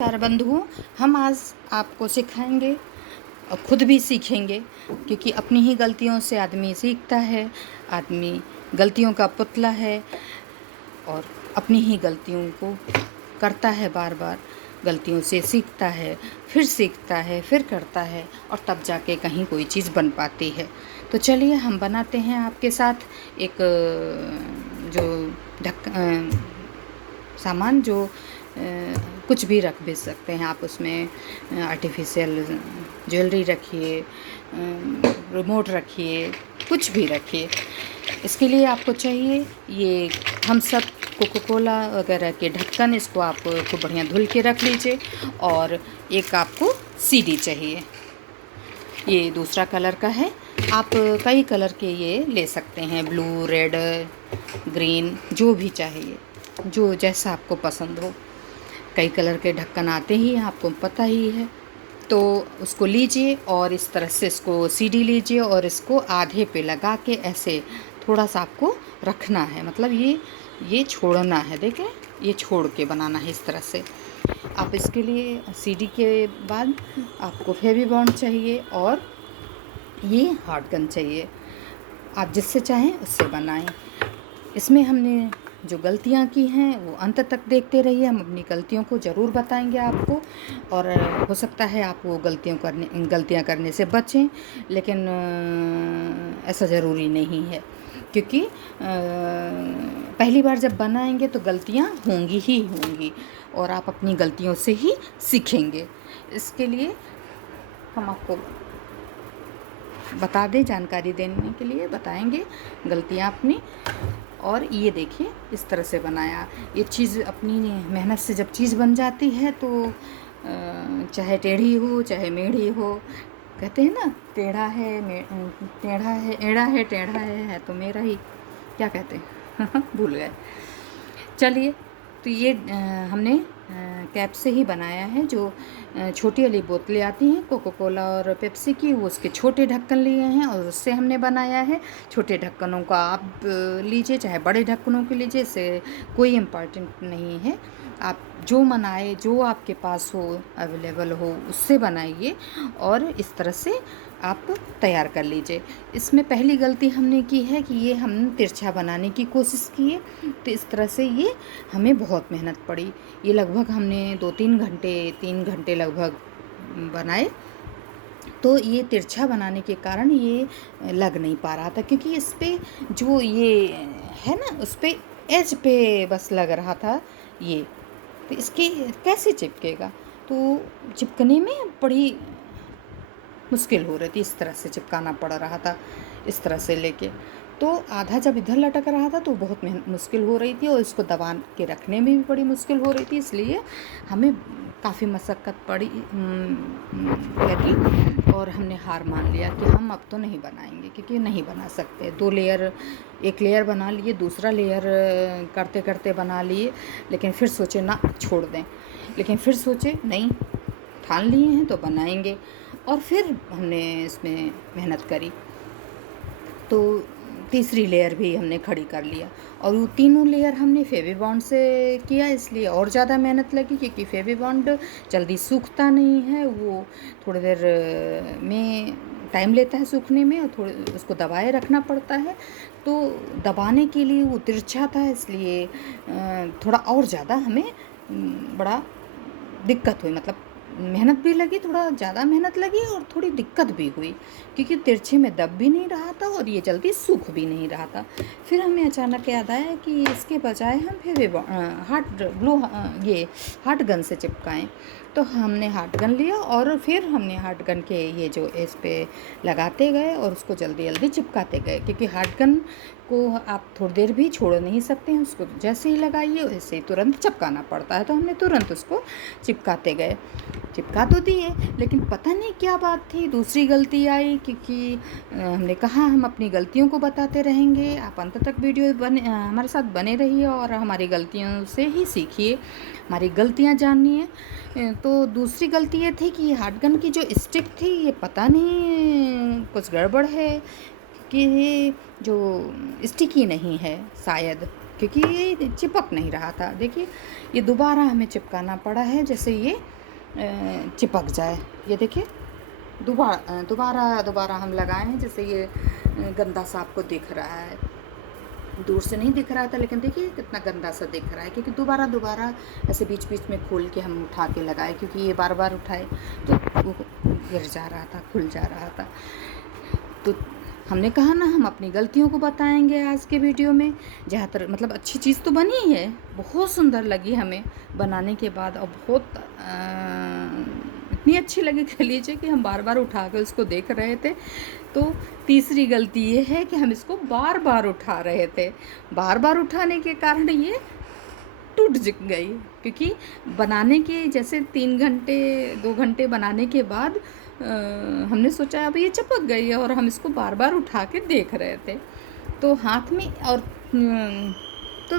प्यारे बंधुओं, हम आज आपको सिखाएंगे और खुद भी सीखेंगे, क्योंकि अपनी ही गलतियों से आदमी सीखता है। आदमी गलतियों का पुतला है और अपनी ही गलतियों को करता है, बार बार गलतियों से सीखता है, फिर करता है और तब जाके कहीं कोई चीज़ बन पाती है। तो चलिए हम बनाते हैं आपके साथ एक जो सामान जो कुछ भी रख भी सकते हैं आप उसमें। आर्टिफिशियल ज्वेलरी रखिए, रिमोट रखिए, कुछ भी रखिए। इसके लिए आपको चाहिए ये थम्स अप, कोको कोला वगैरह के ढक्कन। इसको आप खूब बढ़िया धुल के रख लीजिए। और एक आपको सीडी चाहिए, ये दूसरा कलर का है। आप कई कलर के ये ले सकते हैं, ब्लू, रेड, ग्रीन, जो भी चाहिए, जो जैसा आपको पसंद हो। कई कलर के ढक्कन आते ही हैं, आपको पता ही है। तो उसको लीजिए और इस तरह से इसको सीडी लीजिए और इसको आधे पे लगा के ऐसे थोड़ा सा आपको रखना है, मतलब ये छोड़ना है। देखें, ये छोड़ के बनाना है इस तरह से। आप इसके लिए सीडी के बाद आपको फेविबॉन्ड चाहिए और ये हार्ड गन चाहिए। आप जिससे चाहें उससे बनाएं। इसमें हमने जो गलतियां की हैं वो अंत तक देखते रहिए, हम अपनी गलतियों को ज़रूर बताएंगे आपको। और हो सकता है आप वो गलतियां करने से बचें, लेकिन ऐसा ज़रूरी नहीं है, क्योंकि पहली बार जब बनाएंगे तो गलतियां होंगी ही होंगी और आप अपनी गलतियों से ही सीखेंगे। इसके लिए हम आपको बता दें, जानकारी देने के लिए बताएंगे गलतियां अपनी। और ये देखिए, इस तरह से बनाया। ये चीज़ अपनी मेहनत से जब चीज़ बन जाती है तो चाहे टेढ़ी हो चाहे मेढ़ी हो, कहते हैं ना, टेढ़ा है एड़ा है टेढ़ा है तो मेरा ही, क्या कहते हैं भूल गए। चलिए, तो ये हमने कैप से ही बनाया है। जो छोटी वाली बोतलें आती हैं कोको कोला और पेप्सी की, वो उसके छोटे ढक्कन लिए हैं और उससे हमने बनाया है। छोटे ढक्कनों का आप लीजिए चाहे बड़े ढक्कनों के लीजिए, इससे कोई इम्पॉर्टेंट नहीं है। आप जो बनाए, जो आपके पास हो, अवेलेबल हो, उससे बनाइए और इस तरह से आप तैयार कर लीजिए। इसमें पहली गलती हमने की है कि ये हम तिरछा बनाने की कोशिश की है, तो इस तरह से ये हमें बहुत मेहनत पड़ी। ये लगभग हमने 3 घंटे लगभग बनाए। तो ये तिरछा बनाने के कारण ये लग नहीं पा रहा था, क्योंकि इस पे जो ये है ना, उस पे एज पे बस लग रहा था ये। तो इसके कैसे चिपकेगा, तो चिपकने में बड़ी मुश्किल हो रही थी। इस तरह से चिपकाना पड़ रहा था, इस तरह से लेके। तो आधा जब इधर लटक रहा था तो बहुत मुश्किल हो रही थी और इसको दबा के रखने में भी बड़ी मुश्किल हो रही थी। इसलिए हमें काफ़ी मशक्क़त लगी और हमने हार मान लिया कि हम अब तो नहीं बनाएंगे, क्योंकि नहीं बना सकते। 2 लेयर, एक लेयर बना लिए, दूसरा लेयर करते करते बना लिए, लेकिन फिर सोचे ना, छोड़ दें। लेकिन फिर सोचे नहीं, ठान लिए हैं तो बनाएंगे। और फिर हमने इसमें मेहनत करी तो तीसरी लेयर भी हमने खड़ी कर लिया। और वो तीनों लेयर हमने फेविबॉन्ड से किया, इसलिए और ज़्यादा मेहनत लगी, क्योंकि फेविबॉन्ड जल्दी सूखता नहीं है। वो थोड़ी देर में टाइम लेता है सूखने में और थोड़े उसको दबाए रखना पड़ता है। तो दबाने के लिए वो तिरछा था, इसलिए थोड़ा और ज़्यादा हमें बड़ा दिक्कत हुई, मतलब मेहनत भी लगी, थोड़ा ज़्यादा मेहनत लगी और थोड़ी दिक्कत भी हुई, क्योंकि तिरछे में दब भी नहीं रहा था और ये जल्दी सूख भी नहीं रहा था। फिर हमें अचानक याद आया कि इसके बजाय हम ये हार्ड गन से चिपकाएं। तो हमने हार्ड गन लिया और फिर हमने हार्ड गन के ये जो इस पे लगाते गए और उसको जल्दी जल्दी चिपकाते गए, क्योंकि हार्ड गन को आप थोड़ी देर भी छोड़ नहीं सकते हैं। उसको जैसे ही लगाइए वैसे ही तुरंत चिपकाना पड़ता है। तो हमने तुरंत उसको चिपकाते गए, चिपका तो दिए, लेकिन पता नहीं क्या बात थी, दूसरी गलती आई। क्योंकि हमने कहा हम अपनी गलतियों को बताते रहेंगे, आप अंत तक वीडियो हमारे साथ बने रहिए और हमारी गलतियों से ही सीखिए, हमारी गलतियाँ जानिए। तो दूसरी गलती ये थी कि हार्ड गन की जो स्टिक थी, ये पता नहीं कुछ गड़बड़ है कि ये जो स्टिकी नहीं है शायद, क्योंकि ये चिपक नहीं रहा था। देखिए ये दोबारा हमें चिपकाना पड़ा है, जैसे ये चिपक जाए। ये देखिए दोबारा हम लगाए हैं, जैसे ये गंदा सा आपको दिख रहा है। दूर से नहीं दिख रहा था, लेकिन देखिए कितना गंदा सा दिख रहा है, क्योंकि दोबारा ऐसे बीच बीच में खोल के हम उठा के लगाए, क्योंकि ये बार बार उठाए तो वो गिर जा रहा था, खुल जा रहा था। तो हमने कहा ना हम अपनी गलतियों को बताएंगे आज के वीडियो में। ज़्यादातर मतलब अच्छी चीज़ तो बनी है, बहुत सुंदर लगी हमें बनाने के बाद, और बहुत इतनी अच्छी लगी कह लीजिए कि हम बार बार उठा कर उसको देख रहे थे। तो तीसरी गलती ये है कि हम इसको बार बार उठा रहे थे। बार बार उठाने के कारण ये टूट गई, क्योंकि बनाने के जैसे 3 घंटे 2 घंटे बनाने के बाद हमने सोचा अब ये चिपक गई है, और हम इसको बार बार उठा के देख रहे थे तो हाथ में और तो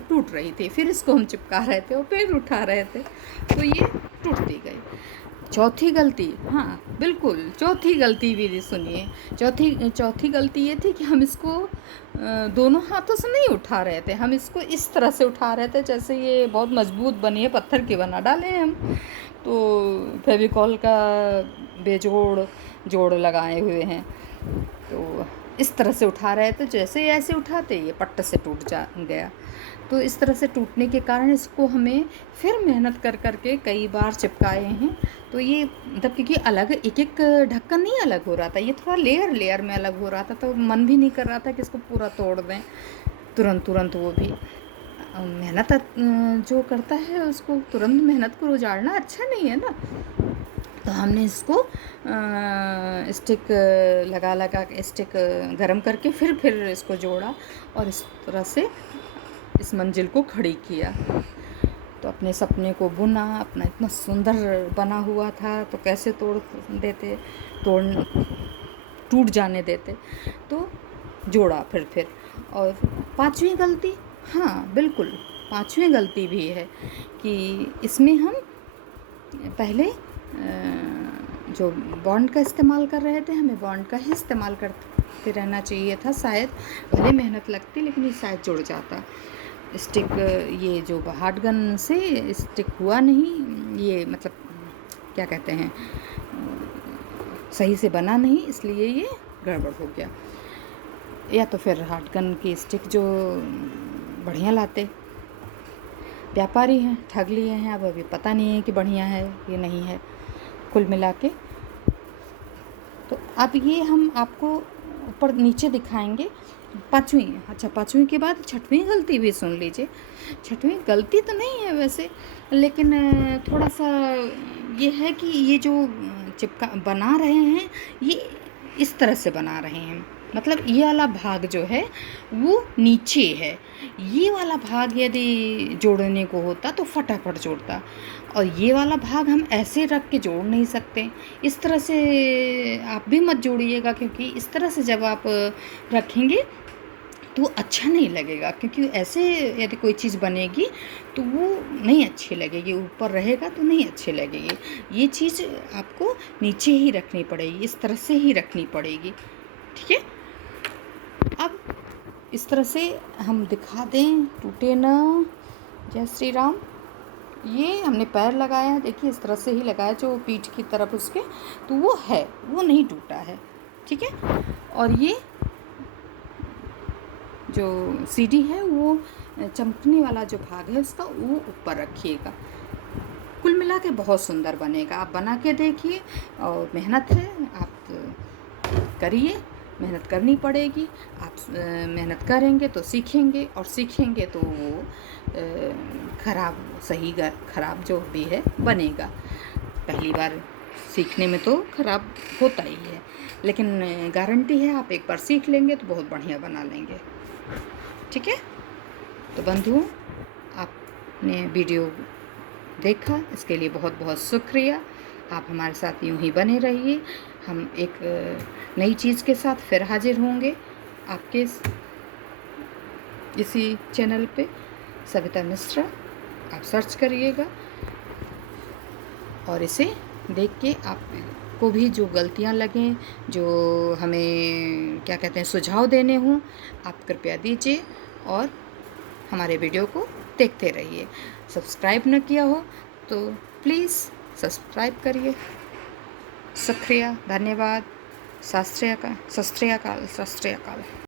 टूट रही थी। फिर इसको हम चिपका रहे थे और फिर उठा रहे थे तो ये टूटती गई। चौथी गलती, हाँ बिल्कुल चौथी गलती भी सुनिए। चौथी गलती ये थी कि हम इसको दोनों हाथों से नहीं उठा रहे थे, हम इसको इस तरह से उठा रहे थे जैसे ये बहुत मजबूत बनी है, पत्थर की बना डाले हम। तो फेविकॉल का बेजोड़ जोड़ लगाए हुए हैं, तो इस तरह से उठा रहे थे, जैसे ऐसे उठाते ये पट्ट से टूट गया। तो इस तरह से टूटने के कारण इसको हमें फिर मेहनत कर के कई बार चिपकाए हैं। तो ये मतलब क्योंकि अलग एक ढक्कन नहीं अलग हो रहा था, ये थोड़ा लेयर में अलग हो रहा था, तो मन भी नहीं कर रहा था कि इसको पूरा तोड़ दें तुरंत। वो भी मेहनत जो करता है उसको तुरंत मेहनत को उजाड़ना अच्छा नहीं है ना। तो हमने इसको स्टिक लगा के स्टिक गरम करके फिर इसको जोड़ा और इस तरह से इस मंजिल को खड़ी किया। तो अपने सपने को बुना, अपना इतना सुंदर बना हुआ था तो कैसे टूट जाने देते, तो जोड़ा फिर। और पांचवी गलती, हाँ बिल्कुल पांचवी गलती भी है कि इसमें हम पहले जो बॉन्ड का इस्तेमाल कर रहे थे, हमें बॉन्ड का ही इस्तेमाल करते रहना चाहिए था। शायद भले मेहनत लगती लेकिन ये शायद जुड़ जाता। स्टिक ये जो हार्ड गन से स्टिक हुआ नहीं, ये मतलब क्या कहते हैं, सही से बना नहीं, इसलिए ये गड़बड़ हो गया। या तो फिर हार्ड गन की स्टिक जो बढ़िया लाते, व्यापारी हैं ठग लिए हैं, अब अभी पता नहीं है कि बढ़िया है ये नहीं है कुल मिला के। तो अब ये हम आपको ऊपर नीचे दिखाएंगे। पाँचवीं के बाद छठवीं गलती भी सुन लीजिए। छठवीं गलती तो नहीं है वैसे, लेकिन थोड़ा सा ये है कि ये जो चिपका बना रहे हैं ये इस तरह से बना रहे हैं, मतलब ये वाला भाग जो है वो नीचे है, ये वाला भाग यदि जोड़ने को होता तो फटाफट जोड़ता, और ये वाला भाग हम ऐसे रख के जोड़ नहीं सकते। इस तरह से आप भी मत जोड़िएगा, क्योंकि इस तरह से जब आप रखेंगे तो अच्छा नहीं लगेगा, क्योंकि ऐसे यदि कोई चीज़ बनेगी तो वो नहीं अच्छी लगेगी, ऊपर रहेगा तो नहीं अच्छी लगेगी। ये चीज़ आपको नीचे ही रखनी पड़ेगी, इस तरह से ही रखनी पड़ेगी, ठीक है। अब इस तरह से हम दिखा दें, टूटे ना। जय श्री राम। ये हमने पैर लगाया, देखिए इस तरह से ही लगाया जो पीठ की तरफ उसके, तो वो है, वो नहीं टूटा है, ठीक है। और ये जो सीढ़ी है वो चमकने वाला जो भाग है उसका वो ऊपर रखिएगा। कुल मिला के बहुत सुंदर बनेगा, आप बना के देखिए। और मेहनत है, आप करिए, मेहनत करनी पड़ेगी। आप मेहनत करेंगे तो सीखेंगे, और सीखेंगे तो वो खराब जो भी है बनेगा। पहली बार सीखने में तो खराब होता ही है, लेकिन गारंटी है आप एक बार सीख लेंगे तो बहुत बढ़िया बना लेंगे, ठीक है। तो बंधुओं, आपने वीडियो देखा, इसके लिए बहुत बहुत शुक्रिया। आप हमारे साथ यूं ही बने रहिए। हम एक नई चीज़ के साथ फिर हाजिर होंगे आपके इसी चैनल पे, सविता मिश्रा आप सर्च करिएगा, और इसे देख के आपको भी जो गलतियां लगें, जो हमें क्या कहते हैं सुझाव देने हों, आप कृपया दीजिए। और हमारे वीडियो को देखते रहिए। सब्सक्राइब न किया हो तो प्लीज़ सब्सक्राइब करिए। शुक्रिया, धन्यवाद, सत श्री अकाल।